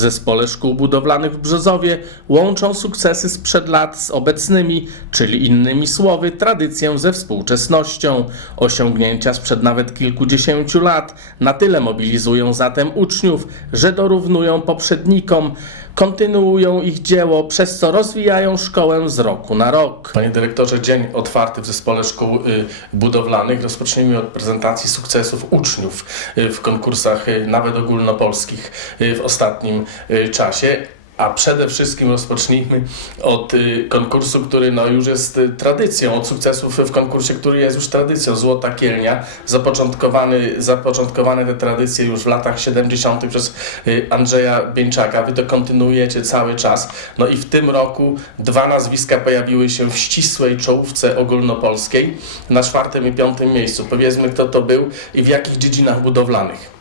Zespole szkół budowlanych w Brzozowie łączą sukcesy sprzed lat z obecnymi, czyli innymi słowy, tradycję ze współczesnością. Osiągnięcia sprzed nawet kilkudziesięciu lat na tyle mobilizują zatem uczniów, że dorównują poprzednikom, kontynuują ich dzieło, przez co rozwijają szkołę z roku na rok. Panie dyrektorze, dzień otwarty w zespole szkół y, budowlanych. Rozpocznijmy od prezentacji sukcesów uczniów y, w konkursach y, nawet ogólnopolskich w ostatnim czasie. A przede wszystkim rozpocznijmy od y, konkursu, który no, już jest y, tradycją, od sukcesów w konkursie, który jest już tradycją. Złota Kielnia, zapoczątkowany, zapoczątkowane te tradycje już w latach 70. przez y, Andrzeja Bieńczaka. Wy to kontynuujecie cały czas. No i w tym roku dwa nazwiska pojawiły się w ścisłej czołówce ogólnopolskiej na czwartym i piątym miejscu. Powiedzmy, kto to był i w jakich dziedzinach budowlanych.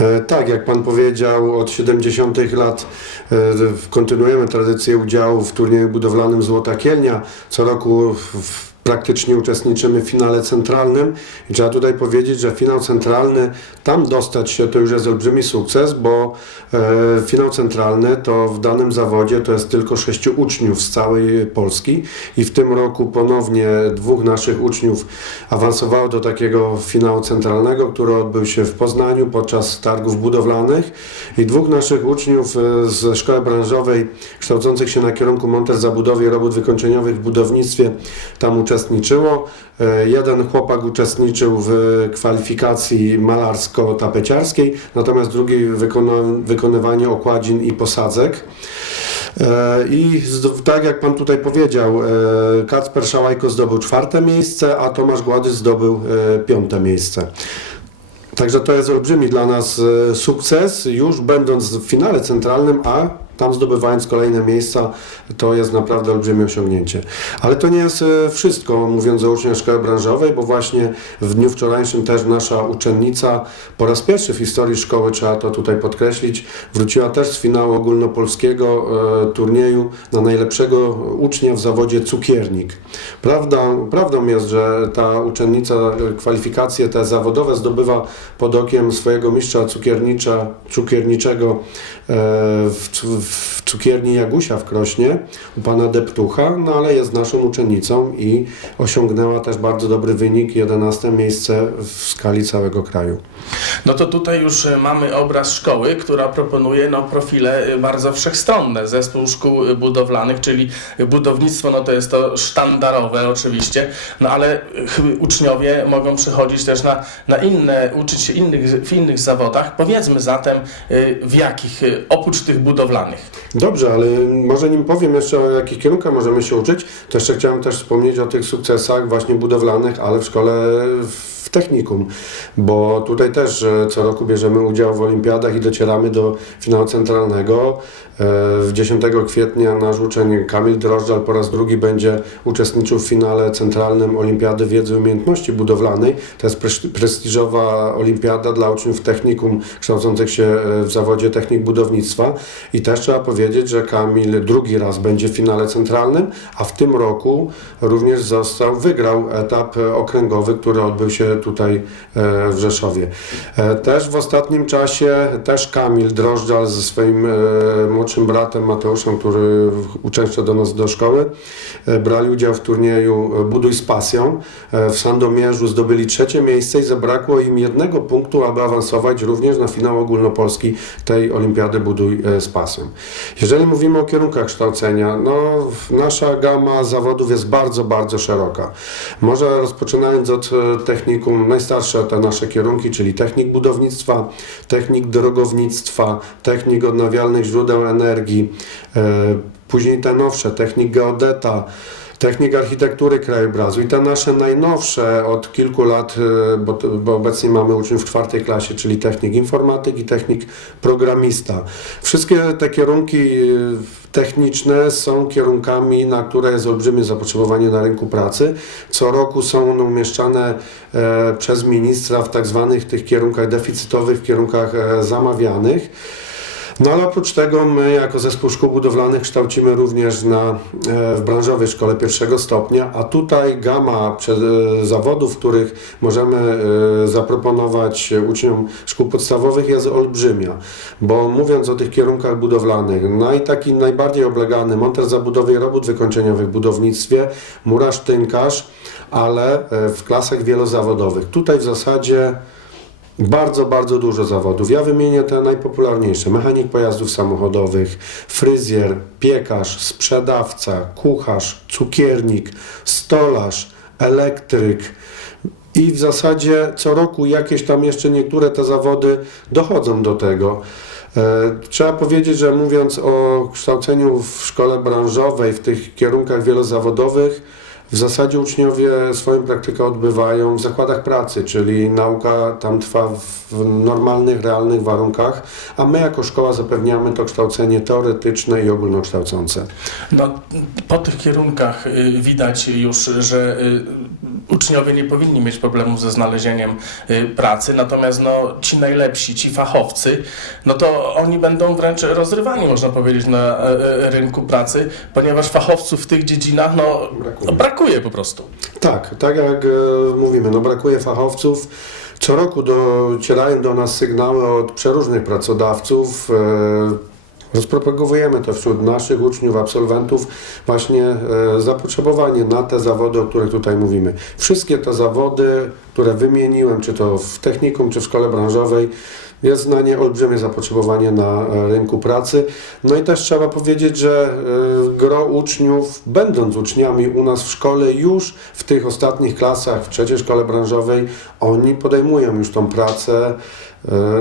E, Tak, jak Pan powiedział, od 70. lat e, kontynuujemy tradycję udziału w turnieju budowlanym Złota Kielnia. Co roku w- w praktycznie uczestniczymy w finale centralnym i trzeba tutaj powiedzieć, że finał centralny, tam dostać się to już jest olbrzymi sukces, bo e, finał centralny to w danym zawodzie to jest tylko sześciu uczniów z całej Polski i w tym roku ponownie dwóch naszych uczniów awansowało do takiego finału centralnego, który odbył się w Poznaniu podczas targów budowlanych i dwóch naszych uczniów e, ze szkoły branżowej kształcących się na kierunku montaż zabudowy robót wykończeniowych w budownictwie tam uczestniczyło. E, Jeden chłopak uczestniczył w kwalifikacji malarsko-tapeciarskiej, natomiast drugi wykona- wykonywanie okładzin i posadzek. E, I tak jak Pan tutaj powiedział, e, Kacper Szałajko zdobył czwarte miejsce, a Tomasz Głady zdobył piąte miejsce. Także to jest olbrzymi dla nas sukces, już będąc w finale centralnym, a tam zdobywając kolejne miejsca, to jest naprawdę olbrzymie osiągnięcie. Ale to nie jest e, wszystko, mówiąc o uczniach szkoły branżowej, bo właśnie w dniu wczorajszym też nasza uczennica po raz pierwszy w historii szkoły, trzeba to tutaj podkreślić, wróciła też z finału ogólnopolskiego e, turnieju na najlepszego ucznia w zawodzie cukiernik. Prawdą, prawdą jest, że ta uczennica e, kwalifikacje te zawodowe zdobywa pod okiem swojego mistrza cukiernicza, cukierniczego e, w, of w cukierni Jagusia w Krośnie u pana Deptucha, no ale jest naszą uczennicą i osiągnęła też bardzo dobry wynik, 11 miejsce w skali całego kraju. No to tutaj już e, mamy obraz szkoły, która proponuje no, profile e, bardzo wszechstronne. Zespół szkół budowlanych, czyli budownictwo, no to jest to sztandarowe oczywiście, no ale e, uczniowie mogą przychodzić też na, na inne, uczyć się innych, w innych zawodach. Powiedzmy zatem, w jakich, oprócz tych budowlanych. Dobrze, ale może nim powiem jeszcze o jakich kierunkach możemy się uczyć, to jeszcze chciałem też wspomnieć o tych sukcesach właśnie budowlanych, ale w szkole w technikum, bo tutaj też e, co roku bierzemy udział w olimpiadach i docieramy do finału centralnego. E, W 10 kwietnia nasz uczeń Kamil Drożdżal po raz drugi będzie uczestniczył w finale centralnym Olimpiady Wiedzy i Umiejętności Budowlanej. To jest prestiżowa olimpiada dla uczniów technikum kształcących się e, w zawodzie technik budownictwa i też trzeba powiedzieć, że Kamil drugi raz będzie w finale centralnym, a w tym roku również został, wygrał etap e, okręgowy, który odbył się tutaj e, w Rzeszowie. E, Też w ostatnim czasie też Kamil Drożdżal ze swoim e, młodszym bratem Mateuszem, który uczęszcza do nas do szkoły, brali udział w turnieju Buduj z pasją. W Sandomierzu zdobyli trzecie miejsce i zabrakło im jednego punktu, aby awansować również na finał ogólnopolski tej olimpiady Buduj z pasją. Jeżeli mówimy o kierunkach kształcenia, no nasza gama zawodów jest bardzo, bardzo szeroka. Może rozpoczynając od e, najstarsze te nasze kierunki, czyli technik budownictwa, technik drogownictwa, technik odnawialnych źródeł energii, e, później te nowsze, technik geodeta, technik architektury krajobrazu i te nasze najnowsze od kilku lat, e, bo, bo obecnie mamy uczniów w czwartej klasie, czyli technik informatyk i technik programista. Wszystkie te kierunki e, techniczne są kierunkami, na które jest olbrzymie zapotrzebowanie na rynku pracy. Co roku są one umieszczane e, przez ministra w tak zwanych tych kierunkach deficytowych, kierunkach e, zamawianych. No ale oprócz tego my jako zespół szkół budowlanych kształcimy również na, e, w branżowej szkole pierwszego stopnia, a tutaj gama e, zawodów, których możemy e, zaproponować uczniom szkół podstawowych jest olbrzymia, bo mówiąc o tych kierunkach budowlanych, no taki najbardziej oblegany monter zabudowy i robót wykończeniowych w budownictwie, murarz, tynkarz, ale w klasach wielozawodowych. Tutaj w zasadzie bardzo, bardzo dużo zawodów. Ja wymienię te najpopularniejsze. Mechanik pojazdów samochodowych, fryzjer, piekarz, sprzedawca, kucharz, cukiernik, stolarz, elektryk. I w zasadzie co roku jakieś tam jeszcze niektóre te zawody dochodzą do tego. E, Trzeba powiedzieć, że mówiąc o kształceniu w szkole branżowej, w tych kierunkach wielozawodowych, w zasadzie uczniowie swoją praktykę odbywają w zakładach pracy, czyli nauka tam trwa w normalnych, realnych warunkach, a my jako szkoła zapewniamy to kształcenie teoretyczne i ogólnokształcące. No, po tych kierunkach y, widać już, że y, uczniowie nie powinni mieć problemów ze znalezieniem y, pracy, natomiast no, ci najlepsi, ci fachowcy, no to oni będą wręcz rozrywani, można powiedzieć, na e, e, rynku pracy, ponieważ fachowców w tych dziedzinach no, Brakuje. brakuje po prostu. Tak, tak jak e, mówimy, no brakuje fachowców. Co roku docierają do nas sygnały od przeróżnych pracodawców. Rozpropagowujemy to wśród naszych uczniów, absolwentów, właśnie e, zapotrzebowanie na te zawody, o których tutaj mówimy. Wszystkie te zawody, które wymieniłem, czy to w technikum, czy w szkole branżowej, jest na nie olbrzymie zapotrzebowanie na e, rynku pracy. No i też trzeba powiedzieć, że e, gro uczniów, będąc uczniami u nas w szkole, już w tych ostatnich klasach, w trzeciej szkole branżowej, oni podejmują już tą pracę,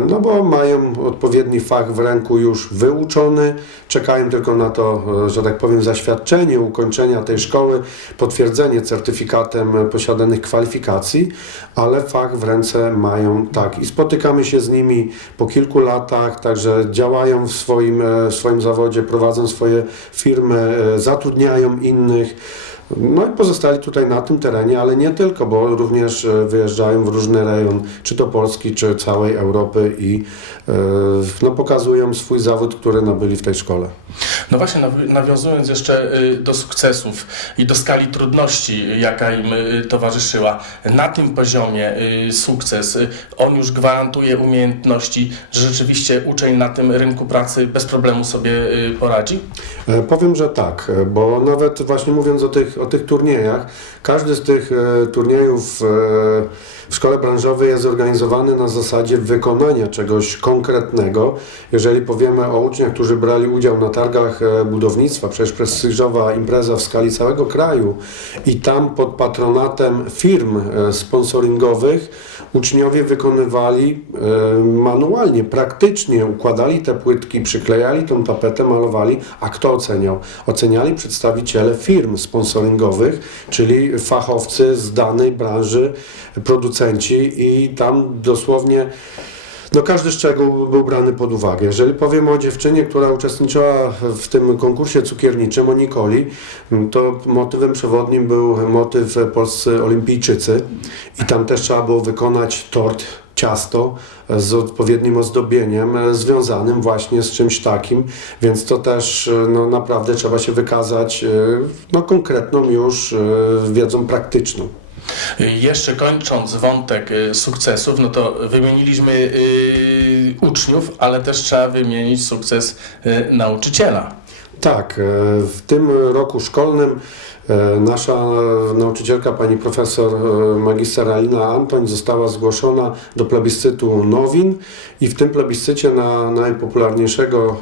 no bo mają odpowiedni fach w ręku już wyuczony, czekają tylko na to, e, że tak powiem, zaświadczenie ukończenia tej szkoły, potwierdzenie certyfikatem e, posiadanych kwalifikacji, ale fach w ręce mają tak. I spotykamy się z nimi po kilku latach, także działają w swoim, e, w swoim zawodzie, prowadzą swoje firmy, e, zatrudniają innych. No i pozostali tutaj na tym terenie, ale nie tylko, bo również e, wyjeżdżają w różny rejon, czy to Polski, czy całej Europy i e, no, pokazują swój zawód, który nabyli w tej szkole. No właśnie, naw- nawiązując jeszcze y, do sukcesów i do skali trudności, jaka im y, towarzyszyła, na tym poziomie y, sukces, on już gwarantuje umiejętności, że rzeczywiście uczeń na tym rynku pracy bez problemu sobie poradzi? E, Powiem, że tak, e, bo nawet właśnie mówiąc o tych, o tych turniejach, każdy z tych e, turniejów w szkole branżowej jest zorganizowany na zasadzie wykonania czegoś konkretnego. Jeżeli powiemy o uczniach, którzy brali udział na targach e, budownictwa, przecież prestiżowa impreza w skali całego kraju. I tam pod patronatem firm e, sponsoringowych uczniowie wykonywali e, manualnie, praktycznie układali te płytki, przyklejali tą tapetę, malowali, a kto oceniał? Oceniali przedstawiciele firm sponsoringowych, czyli fachowcy z danej branży, producenci. I tam dosłownie no każdy szczegół był brany pod uwagę. Jeżeli powiem o dziewczynie, która uczestniczyła w tym konkursie cukierniczym, o Nikoli, to motywem przewodnim był motyw polscy olimpijczycy i tam też trzeba było wykonać tort, ciasto z odpowiednim ozdobieniem związanym właśnie z czymś takim, więc to też no, naprawdę trzeba się wykazać e, no, konkretną już e, wiedzą praktyczną. Y, Jeszcze kończąc wątek y, sukcesów, no to wymieniliśmy y, uczniów, ale też trzeba wymienić sukces nauczyciela. Tak, w tym roku szkolnym nasza nauczycielka, pani profesor e, magister Alina Antoń została zgłoszona do plebiscytu Nowin i w tym plebiscycie na najpopularniejszego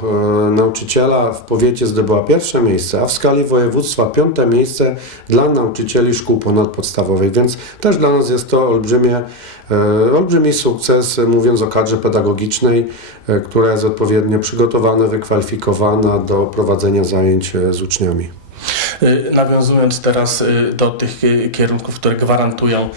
e, nauczyciela w powiecie zdobyła pierwsze miejsce, a w skali województwa piąte miejsce dla nauczycieli szkół ponadpodstawowych, więc też dla nas jest to olbrzymie, e, olbrzymi sukces, e, mówiąc o kadrze pedagogicznej, e, która jest odpowiednio przygotowana, wykwalifikowana do prowadzenia zajęć e, z uczniami. Y, Nawiązując teraz y, do tych y, kierunków, które gwarantują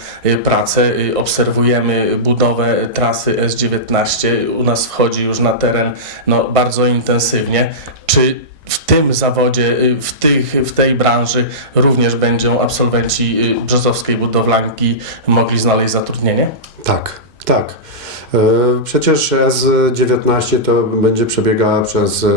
pracę, obserwujemy budowę trasy S19. U nas wchodzi już na teren no, bardzo intensywnie. Czy w tym zawodzie, w, tych, w tej branży również będą absolwenci Brzozowskiej Budowlanki mogli znaleźć zatrudnienie? Tak, tak. E, Przecież S19 to będzie przebiegała przez e,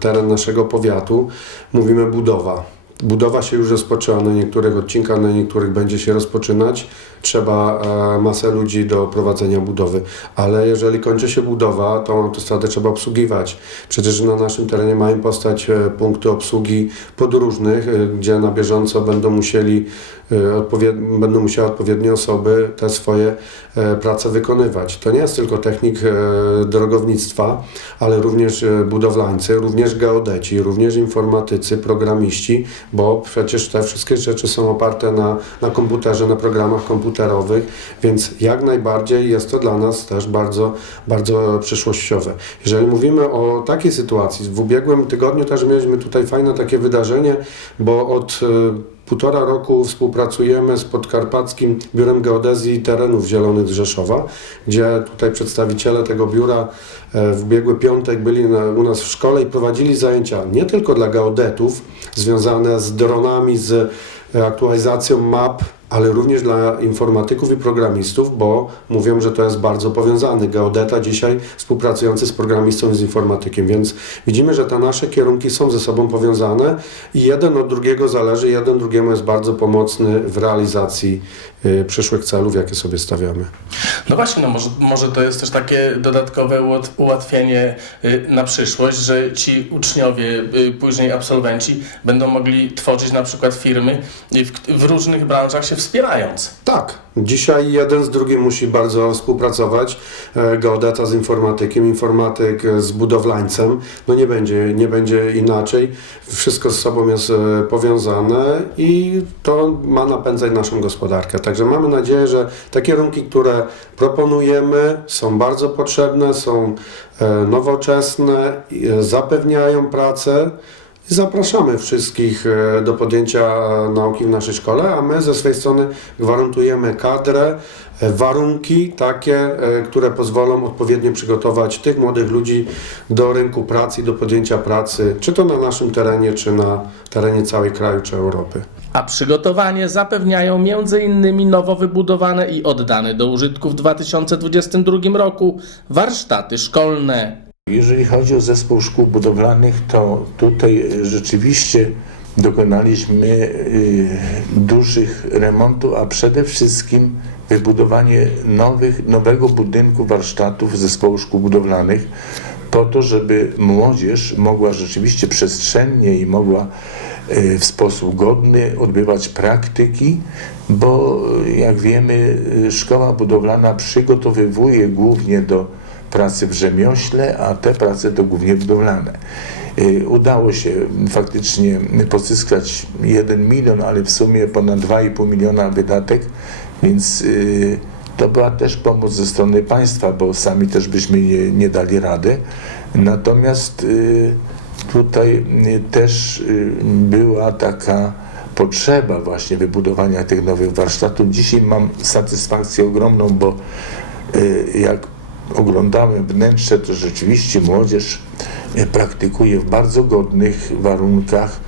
teren naszego powiatu. Mówimy budowa. Budowa się już rozpoczęła na niektórych odcinkach, na niektórych będzie się rozpoczynać. Trzeba e, masę ludzi do prowadzenia budowy, ale jeżeli kończy się budowa, tą autostradę trzeba obsługiwać. Przecież na naszym terenie mają powstać e, punkty obsługi podróżnych, e, gdzie na bieżąco będą musieli będą musiały odpowiednie osoby te swoje prace wykonywać. To nie jest tylko technik drogownictwa, ale również budowlańcy, również geodeci, również informatycy, programiści, bo przecież te wszystkie rzeczy są oparte na, na komputerze, na programach komputerowych, więc jak najbardziej jest to dla nas też bardzo, bardzo przyszłościowe. Jeżeli mówimy o takiej sytuacji, w ubiegłym tygodniu też mieliśmy tutaj fajne takie wydarzenie, bo od e, Półtora roku współpracujemy z Podkarpackim Biurem Geodezji Terenów Zielonych z Rzeszowa, gdzie tutaj przedstawiciele tego biura e, w ubiegły piątek byli na, u nas w szkole i prowadzili zajęcia nie tylko dla geodetów związane z dronami, z e, aktualizacją map, ale również dla informatyków i programistów, bo mówią, że to jest bardzo powiązany. Geodeta dzisiaj współpracujący z programistą i z informatykiem, więc widzimy, że te nasze kierunki są ze sobą powiązane i jeden od drugiego zależy, jeden drugiemu jest bardzo pomocny w realizacji y, przyszłych celów, jakie sobie stawiamy. No właśnie, no może, może to jest też takie dodatkowe ułat- ułatwienie y, na przyszłość, że ci uczniowie, y, później absolwenci będą mogli tworzyć na przykład firmy w, w różnych branżach się wspierając. Tak, dzisiaj jeden z drugim musi bardzo współpracować. E, Geodeta z informatykiem, informatyk z budowlańcem. No nie będzie, nie będzie inaczej. Wszystko z sobą jest e, powiązane i to ma napędzać naszą gospodarkę. Także mamy nadzieję, że te kierunki, które proponujemy są bardzo potrzebne, są e, nowoczesne, zapewniają pracę. Zapraszamy wszystkich e, do podjęcia e, nauki w naszej szkole, a my ze swojej strony gwarantujemy kadrę, e, warunki takie, które pozwolą odpowiednio przygotować tych młodych ludzi do rynku pracy do podjęcia pracy, czy to na naszym terenie, czy na terenie całej kraju, czy Europy. A przygotowanie zapewniają m.in. nowo wybudowane i oddane do użytku w 2022 roku warsztaty szkolne. Jeżeli chodzi o zespół szkół budowlanych, to tutaj e, rzeczywiście dokonaliśmy y, dużych remontów, a przede wszystkim wybudowanie nowych, nowego budynku warsztatów zespołu szkół budowlanych po to, żeby młodzież mogła rzeczywiście przestrzennie i mogła y, w sposób godny odbywać praktyki, bo jak wiemy, szkoła budowlana przygotowywuje głównie do pracy w rzemiośle, a te prace to głównie budowlane. Y, Udało się faktycznie pozyskać 1 milion, ale w sumie ponad 2,5 miliona wydatek, więc y, to była też pomoc ze strony państwa, bo sami też byśmy nie, nie dali rady. Natomiast y, tutaj też była taka potrzeba właśnie wybudowania tych nowych warsztatów. Dzisiaj mam satysfakcję ogromną, bo jak oglądałem wnętrze, to rzeczywiście młodzież e, praktykuje w bardzo godnych warunkach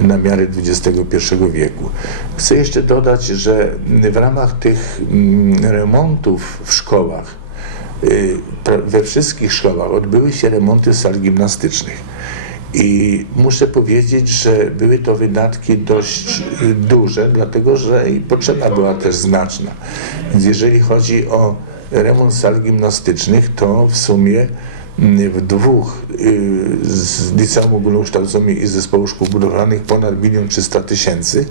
na miarę XXI wieku. Chcę jeszcze dodać, że w ramach tych mm, remontów w szkołach, pra- we wszystkich szkołach odbyły się remonty sal gimnastycznych. I muszę powiedzieć, że były to wydatki dość y, duże, dlatego że i potrzeba była też znaczna. Więc jeżeli chodzi o remont sal gimnastycznych, to w sumie mm, w dwóch y, z Liceum Ogólnokształcącym i Zespołu Szkół Budowlanych ponad milion trzysta tysięcy.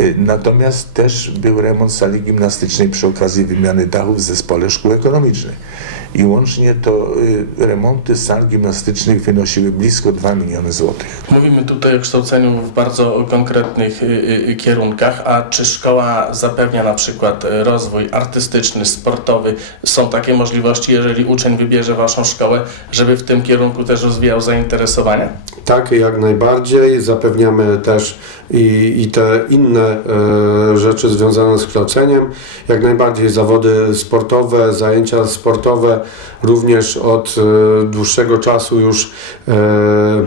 Y, Natomiast też był remont sali gimnastycznej przy okazji wymiany dachów w Zespole Szkół Ekonomicznych. I łącznie to y, remonty sal gimnastycznych wynosiły blisko 2 miliony złotych. Mówimy tutaj o kształceniu w bardzo konkretnych y, y, kierunkach, a czy szkoła zapewnia na przykład rozwój artystyczny, sportowy? Są takie możliwości, jeżeli uczeń wybierze Waszą szkołę, żeby w tym kierunku też rozwijał zainteresowania? Tak, jak najbardziej. Zapewniamy też i, i te inne e, rzeczy związane z kształceniem. Jak najbardziej zawody sportowe, zajęcia sportowe. Również od e, dłuższego czasu już e,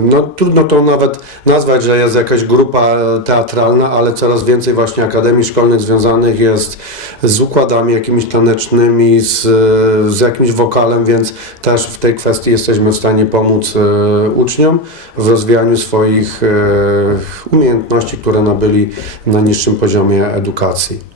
no trudno to nawet nazwać, że jest jakaś grupa teatralna, ale coraz więcej właśnie akademii szkolnych związanych jest z układami jakimiś tanecznymi, z, z jakimś wokalem, więc też w tej kwestii jesteśmy w stanie pomóc e, uczniom w rozwijaniu swoich e, umiejętności, które nabyli na niższym poziomie edukacji.